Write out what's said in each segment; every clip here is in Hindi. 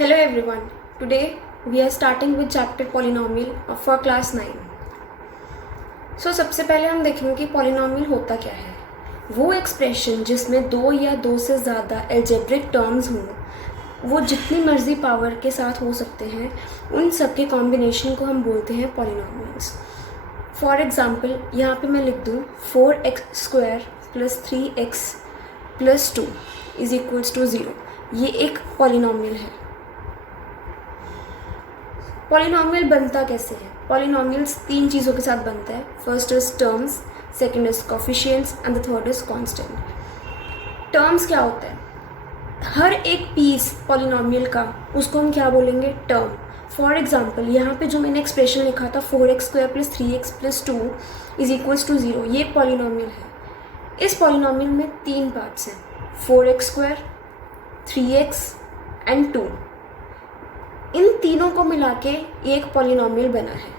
Hello everyone. Today we are starting with chapter polynomial for class 9. So सबसे पहले हम देखेंगे कि polynomial होता क्या है. वो एक्सप्रेशन जिसमें दो या दो से ज़्यादा एल्जेब्रिक टर्म्स हों, वो जितनी मर्जी पावर के साथ हो सकते हैं, उन सब के कॉम्बिनेशन को हम बोलते हैं पॉलिनॉमियल्स. फॉर एग्ज़ाम्पल यहाँ पे मैं लिख दूँ 4x² + 3x + 2 = 0. ये एक पॉलिनॉमियल है. पॉलिनॉमियल बनता कैसे है? पॉलिनॉमियल्स तीन चीज़ों के साथ बनता है. First is terms, second is coefficients and the third is constant. Terms क्या होता है? हर एक पीस पॉलिनॉमियल का उसको हम क्या बोलेंगे? टर्म. फॉर एग्जांपल यहाँ पे जो मैंने एक्सप्रेशन लिखा था 4x² + 3x + 2 = 0, ये एक पॉलिनॉमियल है. इस पॉलिनॉमियल में तीन पार्ट्स हैं, 4x², 3x एंड 2. इन तीनों को मिला के एक पॉलिनॉमियल बना है.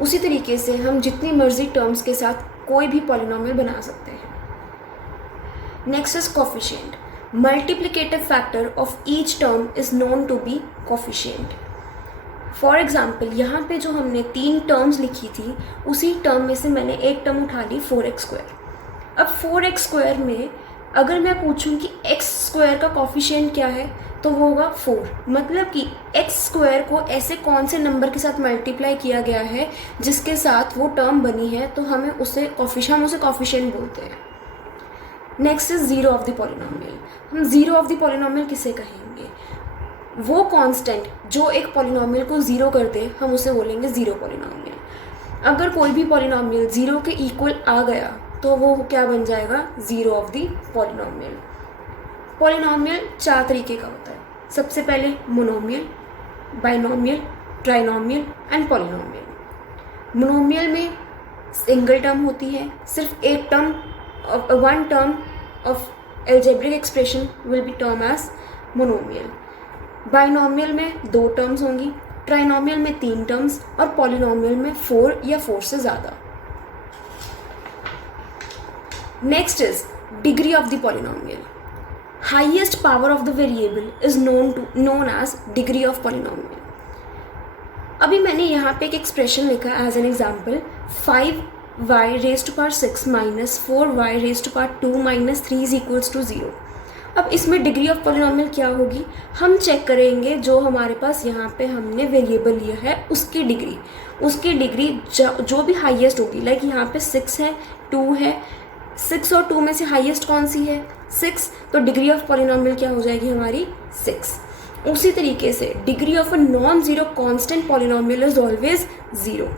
उसी तरीके से हम जितनी मर्जी टर्म्स के साथ कोई भी पॉलिनॉमियल बना सकते हैं. Next is coefficient. Multiplicative factor of each term is known to be coefficient. For example यहाँ पे जो हमने तीन टर्म्स लिखी थी, उसी टर्म में से मैंने एक टर्म उठा ली 4x². अब 4x² में अगर मैं पूछूं कि x² का कोफिशिएंट क्या है, तो वो होगा 4. मतलब कि x² को ऐसे कौन से नंबर के साथ मल्टीप्लाई किया गया है जिसके साथ वो टर्म बनी है, तो हम उसे कोफिशिएंट बोलते हैं. Next is zero of the polynomial. हम जीरो ऑफ द पॉलिनॉमियल किसे कहेंगे? वो कांस्टेंट जो एक पॉलिनॉमियल को ज़ीरो कर दे, हम उसे बोलेंगे ज़ीरो पॉलिनॉमियल. अगर कोई भी पॉलिनॉमियल ज़ीरो के इक्वल आ गया तो वो क्या बन जाएगा? Zero of the polynomial. Polynomial चार तरीके का होता है. सबसे पहले monomial, binomial, trinomial and polynomial. Monomial में सिंगल टर्म होती है, सिर्फ एक term, one term of algebraic expression will be term as monomial. Binomial में दो टर्म्स होंगी, ट्राइनोमियल में तीन टर्म्स और पॉलिनॉमियल में 4 या 4 से ज़्यादा. Next is degree of the polynomial. Highest power of the variable is known as degree of polynomial. अभी मैंने यहाँ पे एक एक्सप्रेशन लिखा as an example 5y⁻6 - 4y⁻2 - 3 = 0. अब इसमें डिग्री ऑफ पॉलिनॉमियल क्या होगी? हम चेक करेंगे जो हमारे पास यहाँ पे हमने वेरिएबल लिया है उसकी डिग्री जो भी हाईएस्ट होगी. लाइक यहाँ पे 6 है, 2 है. 6 और 2 में से हाईएस्ट कौन सी है? 6. तो डिग्री ऑफ पॉलिनॉमियल क्या हो जाएगी हमारी? 6. उसी तरीके से degree of a non zero constant polynomial is always 0.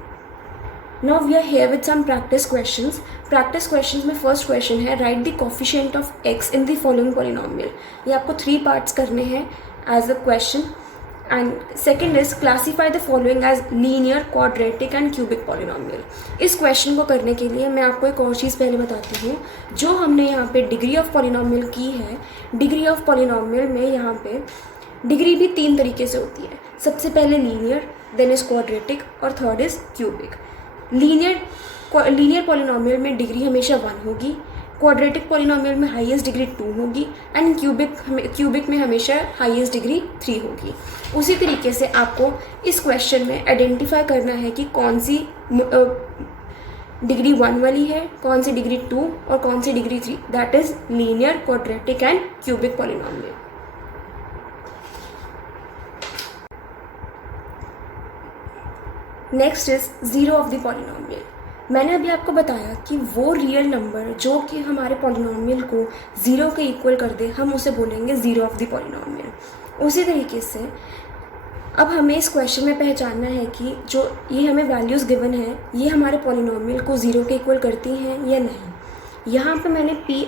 Now we are here with some practice questions. Practice questions में फर्स्ट क्वेश्चन है write the coefficient of x in the following polynomial. ये आपको 3 पार्ट्स करने हैं as a question. And second is classify the following as linear, quadratic and cubic polynomial. इस क्वेश्चन को करने के लिए मैं आपको एक और चीज़ पहले बताती हूँ. जो हमने यहाँ पे डिग्री ऑफ पॉलिनॉमियल की है, डिग्री ऑफ पॉलिनॉमियल में यहाँ पे डिग्री भी 3 तरीके से होती है. सबसे पहले लीनियर, देन इज क्वाड्रेटिक और third is cubic. Linear polynomial में डिग्री हमेशा 1 होगी, क्वाड्रेटिक पॉलिनॉमियल में हाईएस्ट डिग्री 2 होगी एंड क्यूबिक में हमेशा हाईएस्ट डिग्री 3 होगी. उसी तरीके से आपको इस क्वेश्चन में आइडेंटिफाई करना है कि कौन सी डिग्री 1 वाली है, कौन सी डिग्री 2 और कौन सी degree 3. That is linear, quadratic and cubic polynomial. Next is zero of the polynomial. मैंने अभी आपको बताया कि वो रियल नंबर जो कि हमारे पॉलिनॉमियल को 0 के इक्वल कर दे, हम उसे बोलेंगे जीरो ऑफ द पॉलिनॉमियल. उसी तरीके से अब हमें इस क्वेश्चन में पहचानना है कि जो ये हमें वैल्यूज़ गिवन है, ये हमारे पॉलिनॉमियल को 0 के इक्वल करती हैं या नहीं. यहाँ पे मैंने p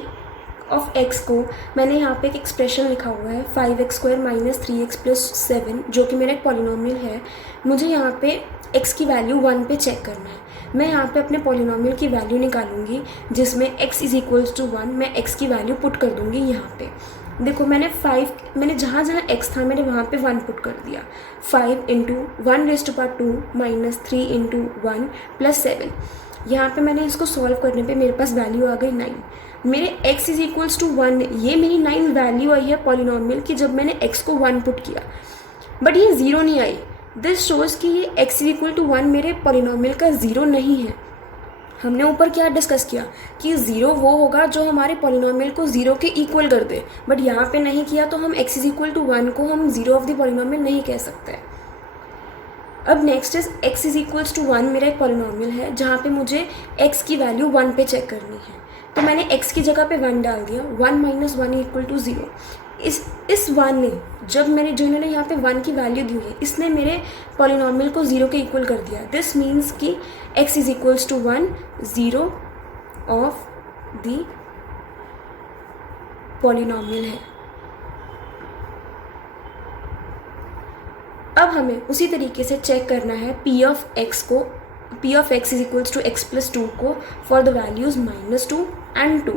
ऑफ x को मैंने यहाँ पे एक एक्सप्रेशन लिखा हुआ है 5x² - 3x + 7, जो कि मेरा एक पॉलिनॉमियल है. मुझे यहाँ पे x की वैल्यू 1 पे चेक करना है. मैं यहाँ पे अपने पॉलिनॉमियल की वैल्यू निकालूंगी जिसमें x = 1. मैं x की वैल्यू पुट कर दूँगी यहाँ पे. देखो मैंने जहाँ x था मैंने वहाँ पे 1 पुट कर दिया. 5 × 1⁻² - 3 × 1 + 7. यहाँ पे मैंने इसको सॉल्व करने पे मेरे पास वैल्यू आ गई 9. मेरे x = 1, ये मेरी 9 वैल्यू आई है पॉलिनॉमियल की जब मैंने x को 1 पुट किया. बट ये ज़ीरो नहीं आई। दिस शोज़ कि ये x इज इक्वल टू 1 मेरे पॉलिनोमियल का ज़ीरो नहीं है। हमने ऊपर क्या डिस्कस किया कि ज़ीरो वो होगा जो हमारे पॉलिनोमियल को ज़ीरो के इक्वल कर दे, बट यहाँ पे नहीं किया, तो हम x इज इक्वल टू 1 को हम ज़ीरो ऑफ द पॉलिनोमियल नहीं कह सकते। अब next is x is equals to 1 मेरा एक पॉलिनोमियल है जहाँ पे मुझे x की वैल्यू 1 पे चेक करनी है। तो मैंने x की जगह पे 1 डाल दिया। 1 माइनस 1 इक्वल टू 0। इस 1 ने जब मैंने जो इन्होंने यहाँ पे 1 की वैल्यू दी है, इसने मेरे पॉलिनोमियल को 0 के इक्वल कर दिया। दिस मीन्स कि x is equals to 1, 0 of the polynomial है। अब हमें उसी तरीके से चेक करना है p of x is equals to x plus 2 को फॉर द वैल्यूज -2 एंड 2।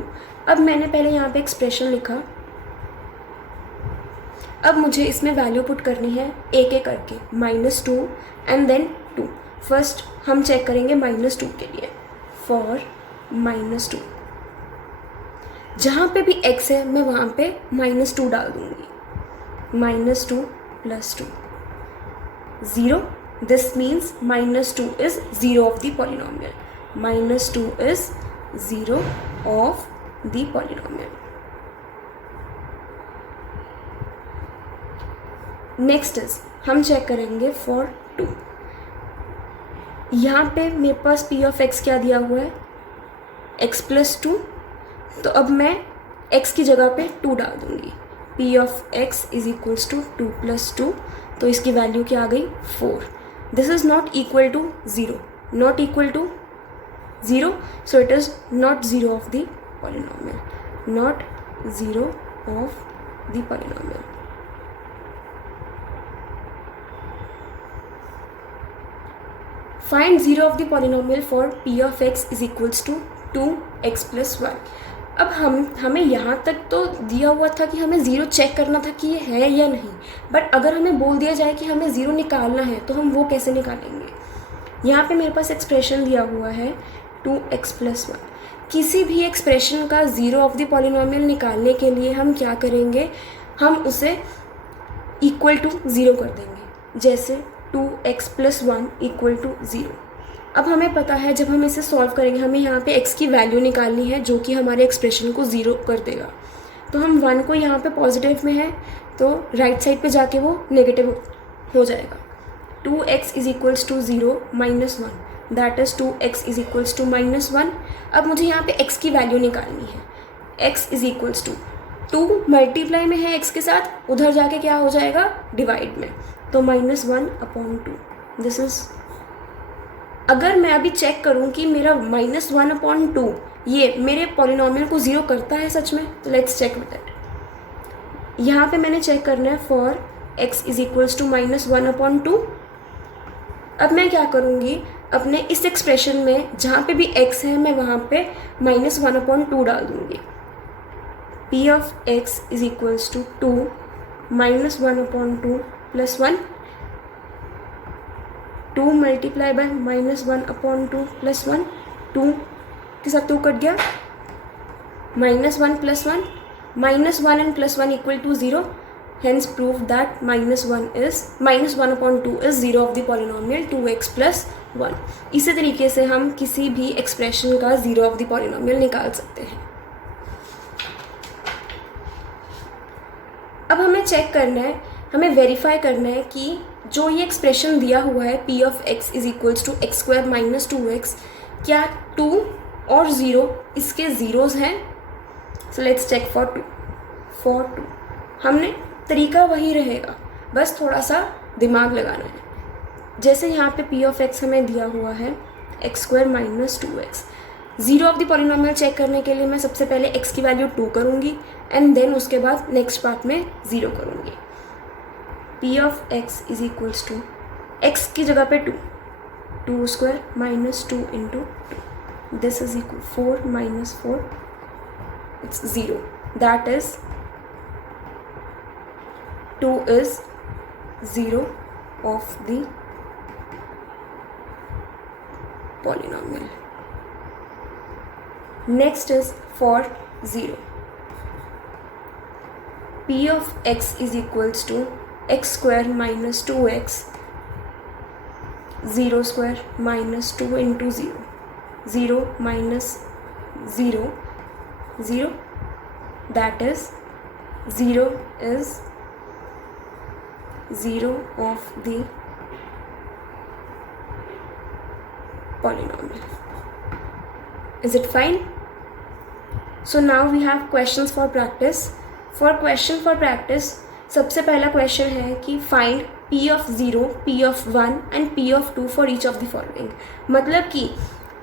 अब मैंने पहले यहाँ पे एक्सप्रेशन लिखा, अब मुझे इसमें वैल्यू पुट करनी है एक एक करके, -2 एंड देन 2। फर्स्ट हम चेक करेंगे -2 के लिए, फॉर -2 जहाँ पे भी x है मैं वहाँ पे -2 डाल दूँगी। -2 plus 2 0, this means -2 is 0 of the polynomial. -2 is 0 of the polynomial. Next is हम चेक करेंगे for 2। यहाँ पे मेरे पास p of x क्या दिया हुआ है, x प्लस 2। तो अब मैं x की जगह पे 2 डाल दूँगी। p of x is equals to 2 plus 2, तो इसकी वैल्यू क्या आ गई 4। This is not equal to 0, not equal to 0, so it is not 0 of the polynomial, not 0 of the polynomial. Find 0 of the polynomial for p of x is equals to 2x plus 1। अब हमें यहाँ तक तो दिया हुआ था कि हमें ज़ीरो चेक करना था कि ये है या नहीं, बट अगर हमें बोल दिया जाए कि हमें ज़ीरो निकालना है तो हम वो कैसे निकालेंगे। यहाँ पे मेरे पास एक्सप्रेशन दिया हुआ है 2x प्लस 1। किसी भी एक्सप्रेशन का 0 ऑफ द पॉलिनोमियल निकालने के लिए हम क्या करेंगे, हम उसे इक्वल टू 0 कर देंगे। जैसे 2x प्लस 1 इक्वल टू 0। अब हमें पता है जब हम इसे सॉल्व करेंगे हमें यहाँ पे x की वैल्यू निकालनी है जो कि हमारे एक्सप्रेशन को 0 कर देगा। तो हम 1 को यहाँ पे पॉजिटिव में है तो राइट साइड पे जाके वो नेगेटिव हो जाएगा। 2x is equals to 0 minus 1, that is 2x is equals to -1। अब मुझे यहाँ पे x की वैल्यू निकालनी है। x is equals to 2 multiply में है x के साथ, उधर जाके क्या हो जाएगा डिवाइड में, तो -1/2। दिस इज़, अगर मैं अभी चेक करूं कि मेरा -1/2 ये मेरे पॉलिनोमियल को 0 करता है सच में, तो लेट्स चेक विद दैट। यहाँ पे मैंने चेक करना है for x is equals to -1/2। अब मैं क्या करूँगी, अपने इस एक्सप्रेशन में जहाँ पे भी x है मैं वहाँ पे -1/2 डाल दूँगी। p of x is equals to 2 -1/2 plus 1, 2 multiply by -1/2 plus 1, 2 के साथ 2 कट गया, -1 plus 1, -1 and plus 1 equal to 0, hence prove that -1/2 is 0 of the polynomial 2x plus 1। इसी तरीके से हम किसी भी एक्सप्रेशन का 0 of the polynomial निकाल सकते हैं। अब हमें चेक करना है, हमें वेरीफाई करना है कि जो ये एक्सप्रेशन दिया हुआ है p of x is equals to x² minus 2x, क्या 2 और 0 इसके ज़ीरोज़ हैं। So let's check for 2। हमने तरीका वही रहेगा, बस थोड़ा सा दिमाग लगाना है। जैसे यहाँ पे p ऑफ x हमें दिया हुआ है x² minus 2x। 0 of the polynomial check करने के लिए मैं सबसे पहले x की वैल्यू 2 करूँगी एंड देन उसके बाद नेक्स्ट पार्ट में 0 करूँगी। p of x is equals to x की जगह पे 2² minus 2 into 2, this is equal 4 minus 4, it's 0, that is 2 is 0 of the polynomial. Next is for 0. p of x is equals to x square minus 2x 0 square minus 2 into 0 minus 0 0 that is 0 is 0 of the polynomial. Is it fine? So now we have questions for practice. For question for practice, सबसे पहला क्वेश्चन है कि find p of 0, p of 1 and p of 2 for each of the following. मतलब कि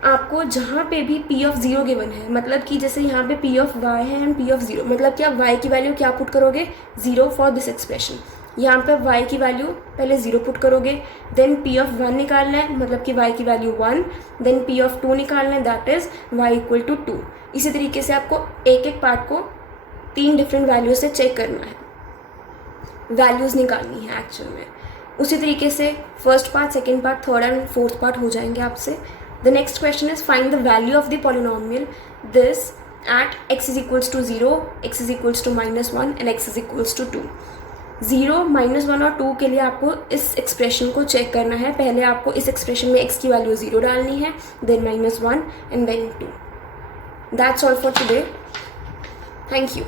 आपको जहाँ पे भी p of 0 गिवन है, मतलब कि जैसे यहाँ पे p of y है एंड p of 0, मतलब कि आप y की वैल्यू क्या पुट करोगे 0 फॉर दिस एक्सप्रेशन. यहाँ पे y की वैल्यू पहले 0 पुट करोगे, देन p of 1 निकालना है, मतलब कि y की वैल्यू 1, देन p of 2 निकालना है, that is y equal to 2. इसी तरीके से आपको एक एक पार्ट को 3 डिफरेंट वैल्यू से चेक करना है, वैल्यूज़ निकालनी है एक्चुअल में. उसी तरीके से first part, second part, third and fourth part हो जाएंगे आपसे. The next question is find the value of the polynomial this at x is equals to 0, x is equals to -1 and x is equals to 2. 0, -1 और 2 के लिए आपको इस एक्सप्रेशन को चेक करना है. पहले आपको इस एक्सप्रेशन में x की वैल्यू 0 डालनी है, then -1 and then 2. That's all for today. Thank you.